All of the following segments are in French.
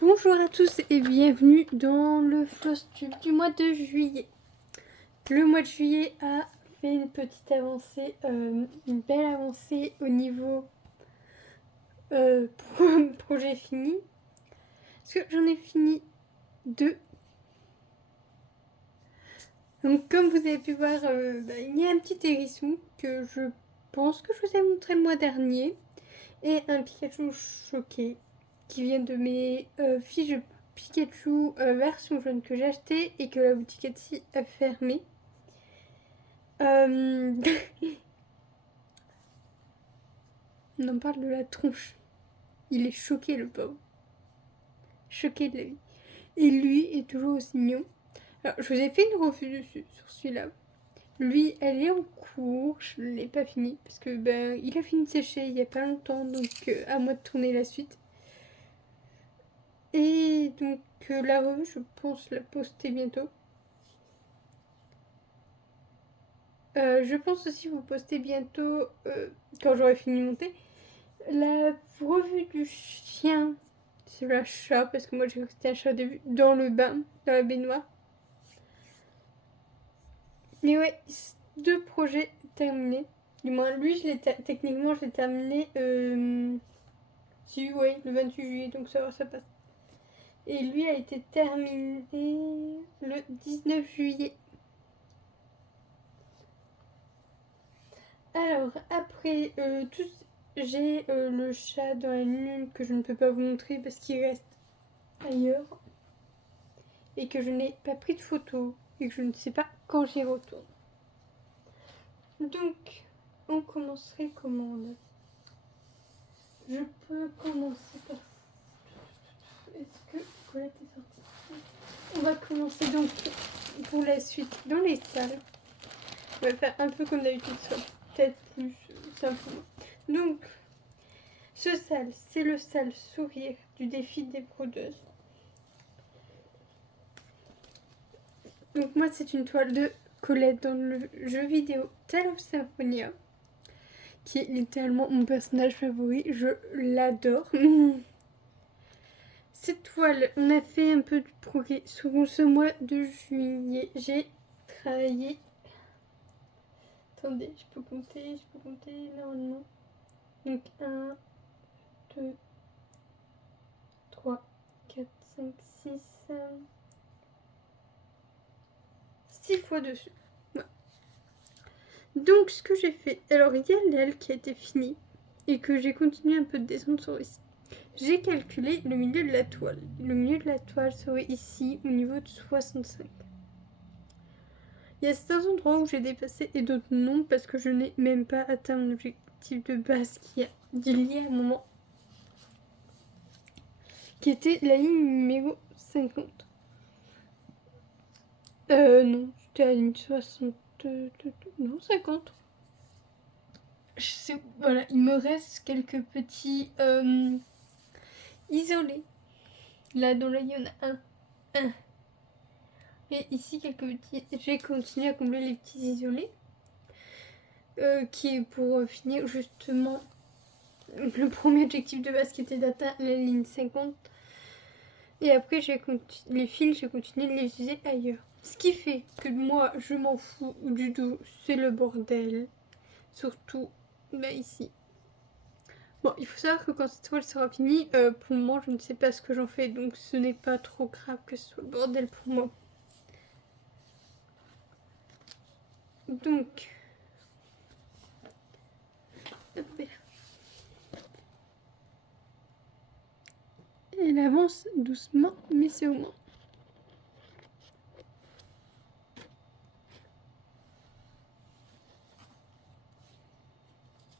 Bonjour à tous et bienvenue dans le Flosstube du mois de juillet. Le mois de juillet a fait une petite avancée, une belle avancée au niveau projet fini. Parce que j'en ai fini 2. Donc comme vous avez pu voir, il y a un petit hérisson que je pense que je vous ai montré le mois dernier. Et un Pikachu choqué qui vient de mes fiches de Pikachu version jaune que j'ai acheté et que la boutique Etsy a fermé. On en parle de la tronche. Il est choqué le pauvre. Choqué de la vie. Et lui est toujours aussi mignon. Alors je vous ai fait une revue dessus sur celui-là. Lui, elle est en cours, je ne l'ai pas fini parce que il a fini de sécher il n'y a pas longtemps, donc à moi de tourner la suite. Et donc la revue, je pense la poster bientôt. Je pense aussi vous poster bientôt, quand j'aurai fini de monter, la revue du chien. C'est le chat, parce que moi j'ai cru que c'était un chat au début, dans le bain, dans la baignoire. Mais ouais, 2 projets terminés. Du moins, lui, techniquement, je l'ai terminé si, ouais, le 28 juillet, donc ça passe. Et lui a été terminé le 19 juillet. Alors, après, j'ai le chat dans la lune que je ne peux pas vous montrer parce qu'il reste ailleurs. Et que je n'ai pas pris de photo. Et que je ne sais pas quand j'y retourne. Donc, on commencerait comment là? Je peux commencer par... Est-ce que Colette est sortie? On va commencer donc pour la suite dans les salles. On va faire un peu comme d'habitude, soit peut-être plus simplement. Donc, ce sale, c'est le sale sourire du défi des brodeuses. Donc moi, c'est une toile de Colette dans le jeu vidéo Tale of Symphonia, qui est littéralement mon personnage favori. Je l'adore. Cette toile, on a fait un peu de progrès sur ce mois de juillet. J'ai travaillé... Attendez, je peux compter normalement. Donc 1, 2, 3, 4, 5, 6 fois dessus. Voilà. Donc ce que j'ai fait, alors il y a l'aile qui a été finie et que j'ai continué un peu de descendre sur ici. J'ai calculé le milieu de la toile. Le milieu de la toile serait ici au niveau de 65. Il y a certains endroits où j'ai dépassé et d'autres non parce que je n'ai même pas atteint mon objectif de base qui a lié à un moment, qui était la ligne numéro 50. Non, j'étais à la ligne 60... non, 50. Voilà, il me reste quelques petits isolés. Là, dans là, il y en a un. Et ici, quelques petits... J'ai continué à combler les petits isolés. Qui est pour finir justement le premier objectif de base qui était d'atteindre la ligne 50. Et après, les fils, j'ai continué de les utiliser ailleurs. Ce qui fait que moi, je m'en fous du tout. C'est le bordel. Surtout, ici. Bon, il faut savoir que quand cette toile sera finie, pour moi, je ne sais pas ce que j'en fais. Donc, ce n'est pas trop grave que ce soit le bordel pour moi. Donc... Elle avance doucement, mais c'est au moins.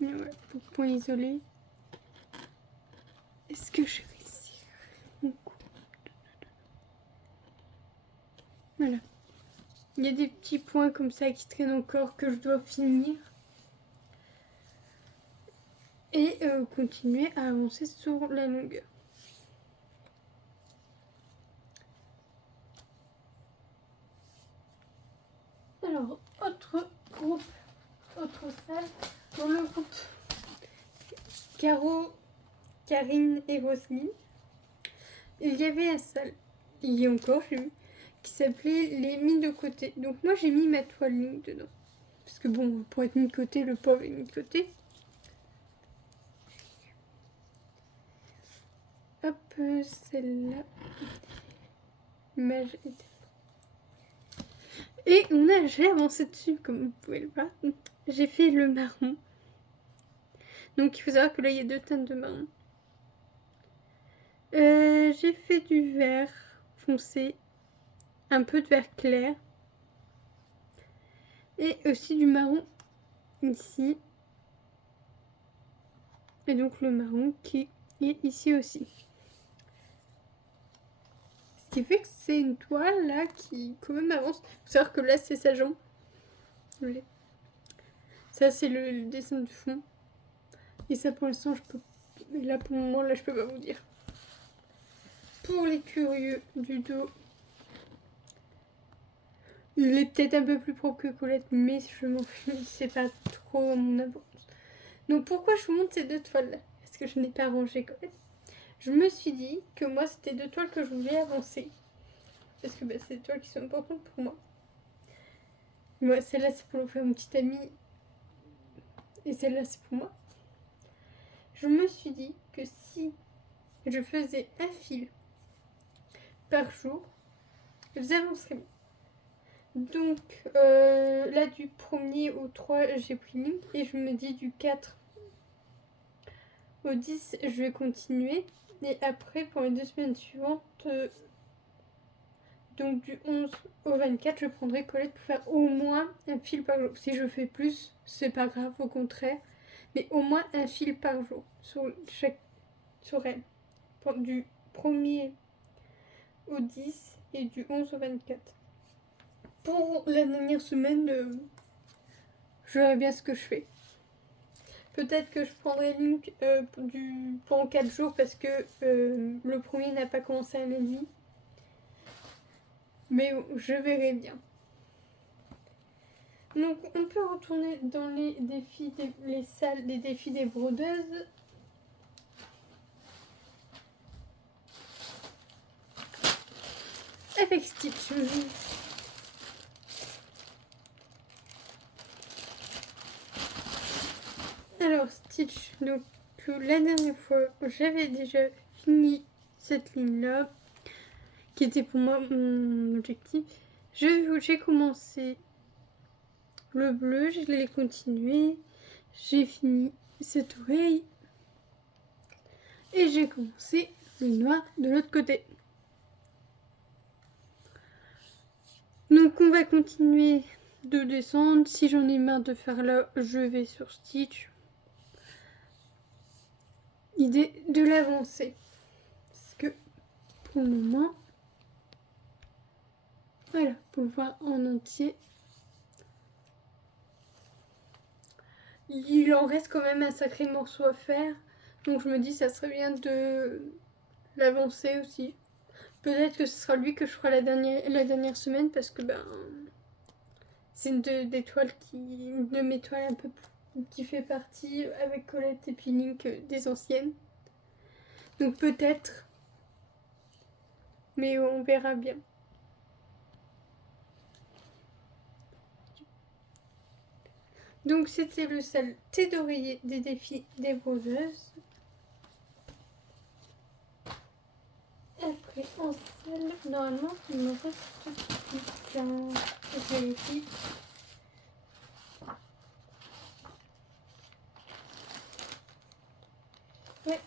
Et voilà, pour point isolé. Est-ce que je vais réussir? Voilà. Il y a des petits points comme ça qui traînent encore que je dois finir. Et continuer à avancer sur la longueur. Alors, autre groupe, autre salle. Dans le groupe Caro, Karine et Roselyne. il y avait un salle, il y a encore, j'ai vu, qui s'appelait les mis de côté. Donc moi j'ai mis ma toile Link dedans. Parce que bon, pour être mis de côté, le pauvre est mis de côté. Hop, celle-là. Image. Et j'ai avancé dessus, comme vous pouvez le voir. J'ai fait le marron. Donc il faut savoir que là il y a 2 teintes de marron. J'ai fait du vert foncé, un peu de vert clair. Et aussi du marron ici. Et donc le marron qui est ici aussi. Ce qui fait que c'est une toile là qui quand même avance. Faut savoir que là c'est sa jambe. Ça c'est le dessin du fond. Et ça pour l'instant je peux. Mais là pour le moment là je peux pas vous dire. Pour les curieux du dos. Il est peut-être un peu plus propre que Colette, mais je m'en fiche, c'est pas trop mon importance. Donc pourquoi je vous montre ces 2 toiles là? Parce que je n'ai pas rangé Colette. Je me suis dit que moi c'était 2 toiles que je voulais avancer. Parce que c'est des toiles qui sont importantes pour moi. Moi celle-là c'est pour faire mon petit ami. Et celle-là c'est pour moi. Je me suis dit que si je faisais un fil par jour, elles avanceraient mieux. Donc là du 1er au 3 j'ai pris Link et je me dis du 4 au 10 je vais continuer et après pour les 2 semaines suivantes donc du 11 au 24 je prendrai Colette pour faire au moins un fil par jour. Si je fais plus c'est pas grave, au contraire, mais au moins un fil par jour sur elle du 1er au 10 et du 11 au 24. Pour la dernière semaine, je verrai bien ce que je fais. Peut-être que je prendrai Link pendant 4 jours parce que le premier n'a pas commencé à la nuit. Mais je verrai bien. Donc on peut retourner dans les défis, les salles des défis des brodeuses. Avec Stitch. Alors Stitch, donc la dernière fois j'avais déjà fini cette ligne là qui était pour moi mon objectif. J'ai commencé le bleu, je l'ai continué, j'ai fini cette oreille et j'ai commencé le noir de l'autre côté. Donc on va continuer de descendre. Si j'en ai marre de faire là, je vais sur Stitch. Idée de l'avancer. Parce que pour le moment, voilà, pour le voir en entier, il en reste quand même un sacré morceau à faire. Donc je me dis ça serait bien de l'avancer aussi. Peut-être que ce sera lui que je ferai la dernière semaine parce que c'est une de mes toiles un peu qui fait partie avec Colette et puis Link des anciennes. Donc peut-être, mais on verra bien. Donc c'était le salle thé d'oreiller des défis des brodeuses. Après en salle, normalement il me reste plus qu'un. Je vérifie. Ouais.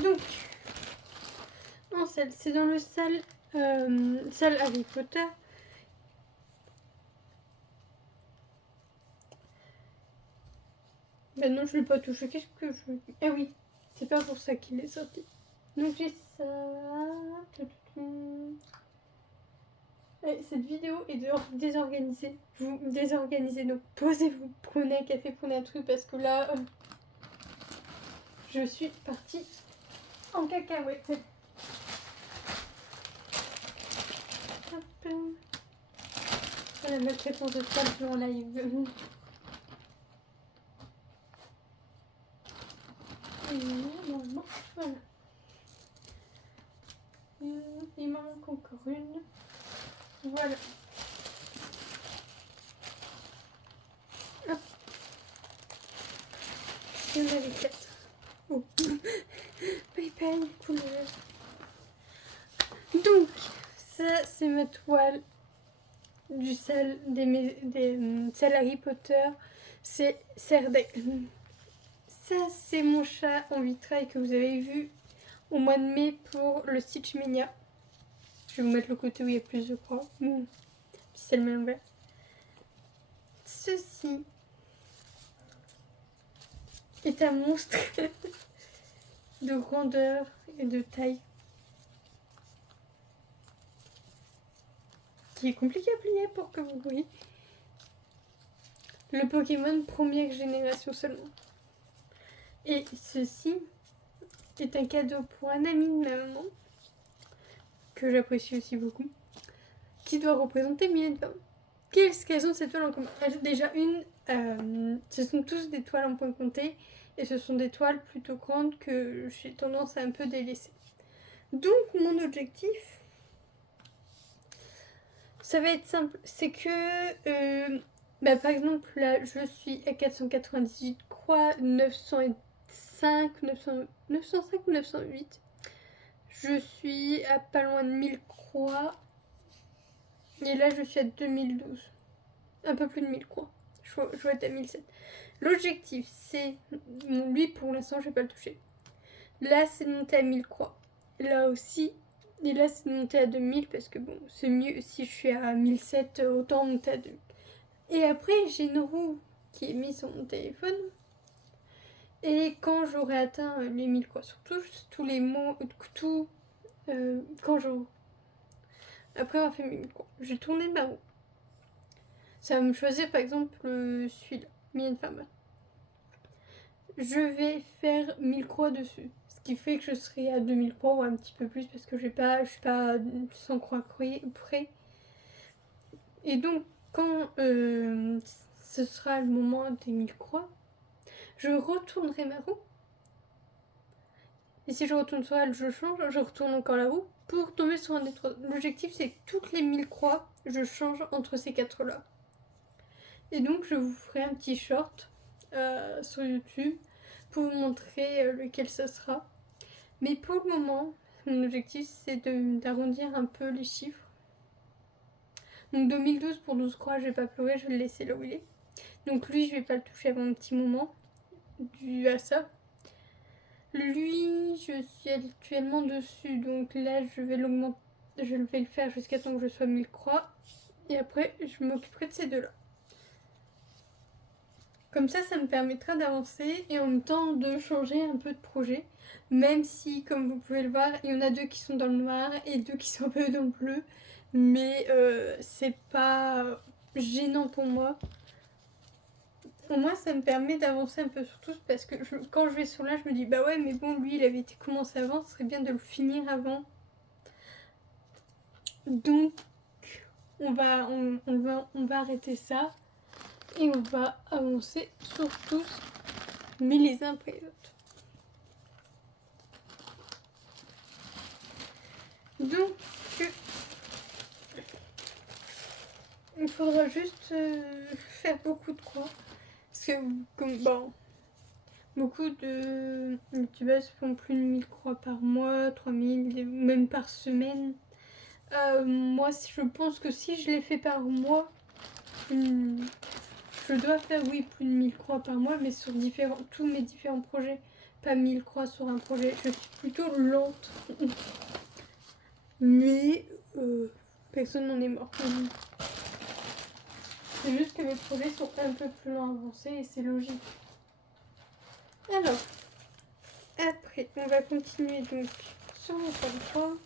Donc en salle, c'est dans le salle Harry Potter. Ben non, je l'ai pas touché. Qu'est-ce que je... Ah oui, c'est pas pour ça qu'il est sorti. Donc j'ai ça. Cette vidéo est désorganisée. Vous désorganisez, donc posez-vous, prenez un café, prenez un truc parce que là, je suis partie en cacahuète. Hop. Voilà ma réponse de table en live. Voilà. Il m'en manque encore une. Voilà. Hop. Et on a les 4. Oh. Bye bye, couleur. Donc, ça c'est ma toile du salle des salles Harry Potter. C'est Serdaigle. Ça c'est mon chat en vitrail que vous avez vu au mois de mai pour le Stitch Mania. Je vais vous mettre le côté où il y a plus de croix. C'est le même vert. Ceci est un monstre de grandeur et de taille qui est compliqué à plier pour que vous voyez. Le Pokémon première génération seulement. Et ceci est un cadeau pour un ami de ma maman, que j'apprécie aussi beaucoup, qui doit représenter Mylène Farmer. Qu'est-ce qu'elles ont cette toile en commun? Déjà ce sont tous des toiles en point compté, et ce sont des toiles plutôt grandes que j'ai tendance à un peu délaisser. Donc mon objectif, ça va être simple, c'est que par exemple là je suis à 498 croix, 905 ou 908. Je suis à pas loin de 1000 croix. Et là je suis à 2012. Un peu plus de 1000 croix. Je vais être à 1007. L'objectif c'est, lui pour l'instant je vais pas le toucher. Là c'est de monter à 1000 croix. Là aussi. Et là c'est de monter à 2000 parce que bon c'est mieux si je suis à 1007 autant monter à 2000. Et après j'ai une roue qui est mise sur mon téléphone. Et quand j'aurai atteint les 1000 croix, surtout tous les mots, quand j'aurai. Après avoir fait 1000 croix, je vais tourner ma roue. Ça va me choisir par exemple celui-là, Mylène Farmer. Je vais faire 1000 croix dessus. Ce qui fait que je serai à 2000 croix ou un petit peu plus parce que je suis pas 100 croix près. Et donc quand ce sera le moment des 1000 croix, je retournerai ma roue. Et si je retourne sur elle, je change, je retourne encore la roue pour tomber sur un des trois. L'objectif c'est que toutes les 1000 croix, je change entre ces quatre là. Et donc je vous ferai un petit short sur YouTube pour vous montrer lequel ce sera. Mais pour le moment, mon objectif c'est d'arrondir un peu les chiffres. Donc 2012 pour 12 croix, je vais pas pleurer, je vais le laisser là où il est. Donc lui, je vais pas le toucher avant un petit moment, dû à ça. Lui, je suis actuellement dessus, donc là je vais l'augmenter, je vais le faire jusqu'à temps que je sois 1000 croix. Et après, je m'occuperai de ces deux-là. Comme ça me permettra d'avancer et en même temps de changer un peu de projet. Même si, comme vous pouvez le voir, il y en a deux qui sont dans le noir et deux qui sont un peu dans le bleu. Mais c'est pas gênant pour moi. Au moins, ça me permet d'avancer un peu sur tous parce que quand je vais sur là, je me dis bah ouais, mais bon, lui, il avait été commencé avant, ce serait bien de le finir avant. Donc, on va arrêter ça. Et on va avancer sur tous, mais les uns après les autres. Donc, il faudra juste faire beaucoup de croix. Parce que, comme bon, beaucoup de youtubeuses font plus de 1000 croix par mois, 3000, même par semaine. Moi, je pense que si je les fais par mois, je dois faire, oui, plus de 1000 croix par mois, mais sur tous mes différents projets. Pas 1000 croix sur un projet. Je suis plutôt lente. Mais personne n'en est mort. C'est juste que mes projets sont un peu plus lents avancés et c'est logique. Alors, après, on va continuer donc sur mon point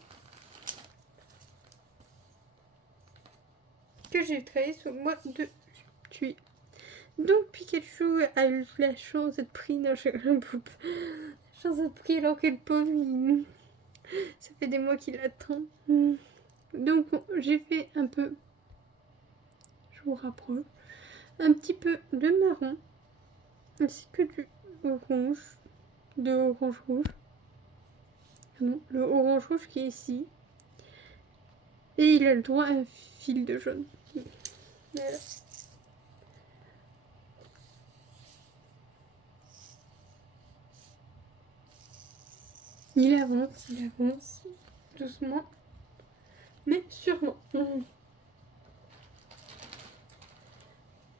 que j'ai travaillé sur le mois de juillet. Donc Pikachu a eu la chance d'être pris dans la poupe. La chance d'être pris alors que le pauvre, ça fait des mois qu'il attend. Donc j'ai fait un peu, je vous rapproche, un petit peu de marron, ainsi que du rouge, de orange rouge. le orange rouge qui est ici. Et il a le droit à un fil de jaune. Voilà. Il avance, doucement, mais sûrement.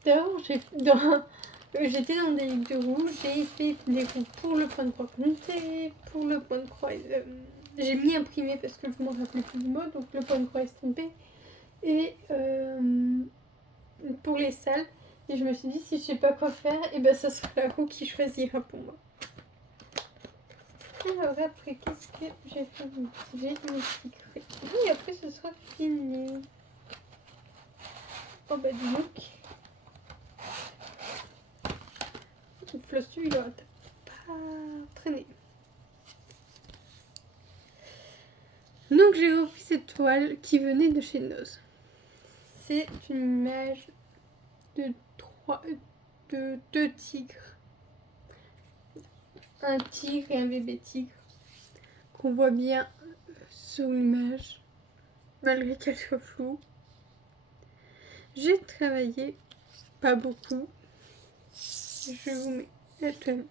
D'abord, j'étais dans des livres de rouge, j'ai fait des cours pour le point de croix compté, pour le point de croix. J'ai mis imprimé parce que je ne me rappelais plus du mot, donc le point de croix estampé. Et pour les salles, et je me suis dit, si je sais pas quoi faire, et ben ça sera la roue qui choisira pour moi. Alors après, qu'est-ce que j'ai fait? J'ai mes secrets. Oui, après ce sera fini. Oh bah dis donc. Le flossu, il aura pas traîné. Donc j'ai repris cette toile qui venait de chez Noz. C'est une image de deux tigres. Un tigre et un bébé tigre. Qu'on voit bien sur l'image, malgré qu'elle soit floue. J'ai travaillé, pas beaucoup. Je vous mets la toile.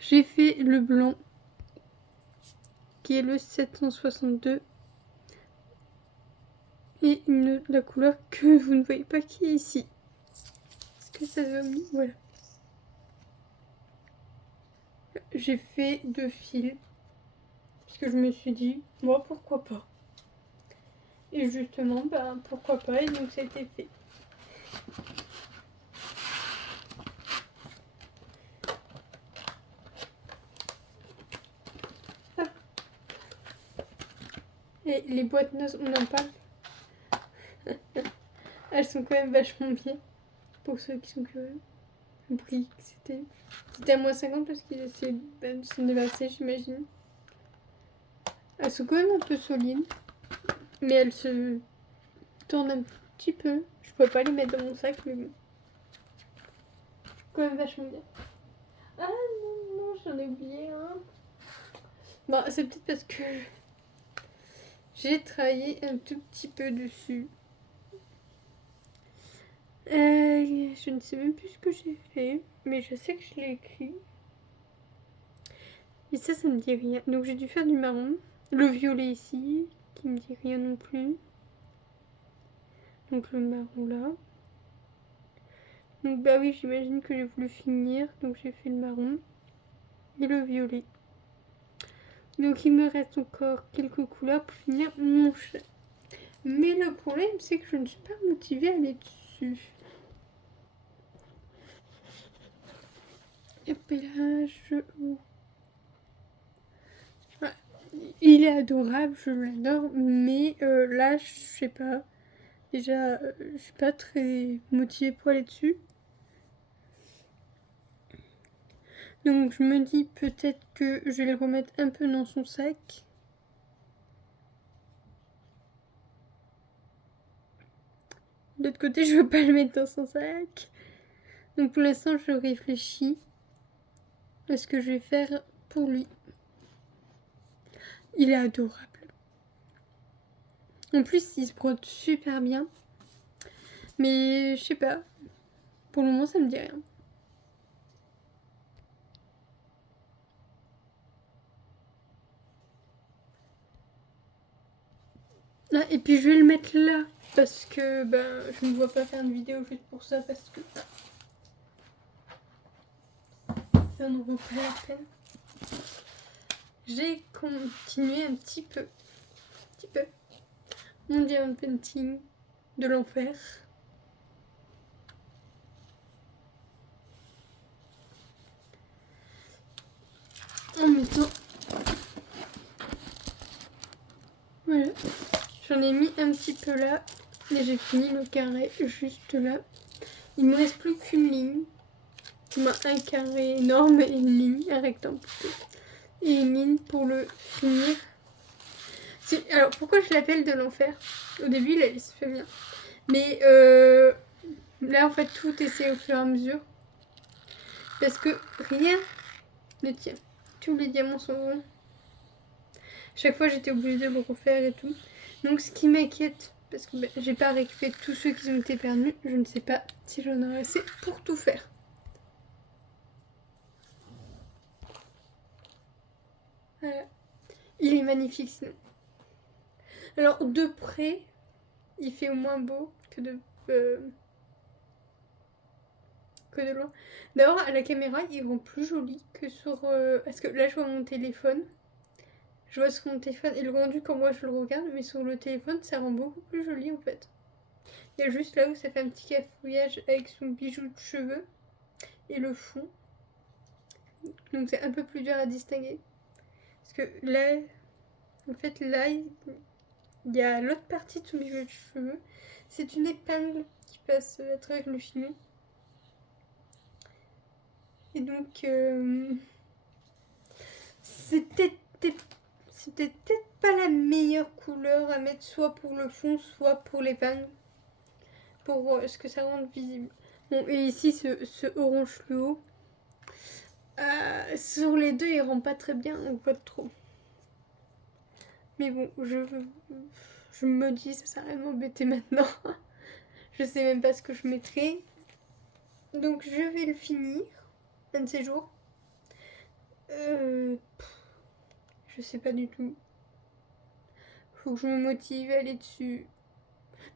J'ai fait le blanc, qui est le 762. Et la couleur que vous ne voyez pas qui est ici. Est-ce que ça se voit mieux? Voilà. J'ai fait 2 fils. Parce que je me suis dit, moi pourquoi pas. Et justement, ben pourquoi pas. Et donc ça a été fait. Ah. Et les boîtes Noz, on en parle. Elles sont quand même vachement bien. Pour ceux qui sont curieux. Le prix, c'était à moins 50 parce que c'est son déversé, j'imagine. Elles sont quand même un peu solides. Mais elles se tournent un petit peu. Je pourrais pas les mettre dans mon sac, mais bon. Quand même vachement bien. Ah non, j'en ai oublié un. Bon, c'est peut-être parce que j'ai travaillé un tout petit peu dessus. Je ne sais même plus ce que j'ai fait, mais je sais que je l'ai écrit. Et ça me dit rien. Donc j'ai dû faire du marron. Le violet ici, qui me dit rien non plus. Donc le marron là. Donc bah oui, j'imagine que j'ai voulu finir. Donc j'ai fait le marron et le violet. Donc il me reste encore quelques couleurs pour finir mon chat. Mais le problème, c'est que je ne suis pas motivée à aller dessus. Et puis là, voilà. Il est adorable, je l'adore, mais là, je sais pas. Déjà, je suis pas très motivée pour aller dessus. Donc je me dis peut-être que je vais le remettre un peu dans son sac. De l'autre côté, je veux pas le mettre dans son sac. Donc pour l'instant, je réfléchis à ce que je vais faire pour lui. Il est adorable. En plus, il se brode super bien. Mais je sais pas. Pour le moment, ça me dit rien. Ah, et puis je vais le mettre là. Parce que ben, je ne vois pas faire une vidéo juste pour ça. Parce que ça ne vaut pas la peine. J'ai continué un petit peu. Mon diamond painting de l'enfer. En mettant. Voilà. J'en ai mis un petit peu là. Et j'ai fini le carré juste là. Il me reste plus qu'une ligne. Un carré énorme et une ligne, un rectangle plutôt. Et une ligne pour le finir. Alors pourquoi je l'appelle de l'enfer? Au début il se fait bien. Mais là en fait tout essaie au fur et à mesure. Parce que rien ne tient. Tous les diamants sont bons. Chaque fois, j'étais obligée de le refaire et tout. Donc, ce qui m'inquiète, parce que j'ai pas récupéré tous ceux qui ont été perdus, je ne sais pas si j'en aurai assez pour tout faire. Voilà. Il est magnifique sinon. Alors, de près, il fait moins beau que de loin. D'abord, à la caméra, il rend plus joli que sur... parce que là, je vois mon téléphone. Je vois sur mon téléphone et le rendu quand moi je le regarde, mais sur le téléphone, ça rend beaucoup plus joli en fait. Il y a juste là où ça fait un petit cafouillage avec son bijou de cheveux et le fond. Donc c'est un peu plus dur à distinguer. Parce que là, en fait, là, il y a l'autre partie de son bijou de cheveux. C'est une épingle qui passe à travers le filon. Et donc, c'était peut-être pas la meilleure couleur à mettre soit pour le fond, soit pour l'épingle. Pour ce que ça rende visible. Bon, et ici, ce orange fluo. Sur les deux, il rend pas très bien, ou pas trop. Mais bon, je me dis, ça sert à rien de m'embêter maintenant. Je sais même pas ce que je mettrai. Donc, je vais le finir, un de ces jours. Je sais pas du tout. Faut que je me motive à aller dessus.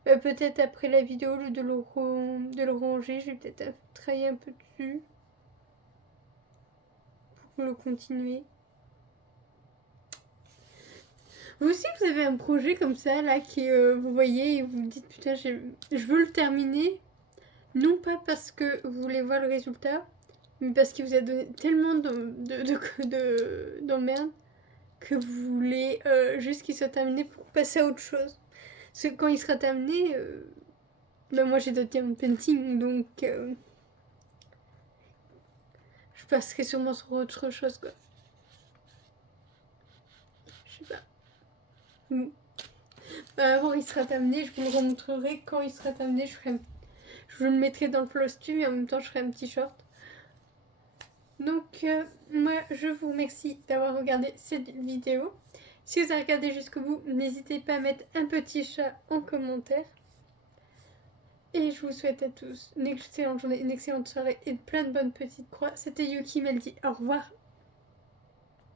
Bah, peut-être après la vidéo, au lieu de le ranger, je vais peut-être travailler un peu dessus. Pour le continuer. Vous aussi, vous avez un projet comme ça, là, qui vous voyez et vous vous dites, putain, je veux le terminer. Non pas parce que vous voulez voir le résultat, mais parce qu'il vous a donné tellement d'emmerde que vous voulez juste qu'il soit terminé pour passer à autre chose. Parce que quand il sera terminé, ben moi j'ai d'autres diamond painting, donc je passerai sûrement sur autre chose, quoi. Je sais pas. Avant il sera terminé, je vous le remontrerai quand il sera terminé. Je le mettrai dans le costume et en même temps je ferai un petit short. Donc moi je vous remercie d'avoir regardé cette vidéo. Si vous avez regardé jusqu'au bout, n'hésitez pas à mettre un petit chat en commentaire. Et je vous souhaite à tous une excellente journée, une excellente soirée et plein de bonnes petites croix. C'était Yuki Meldy. Au revoir.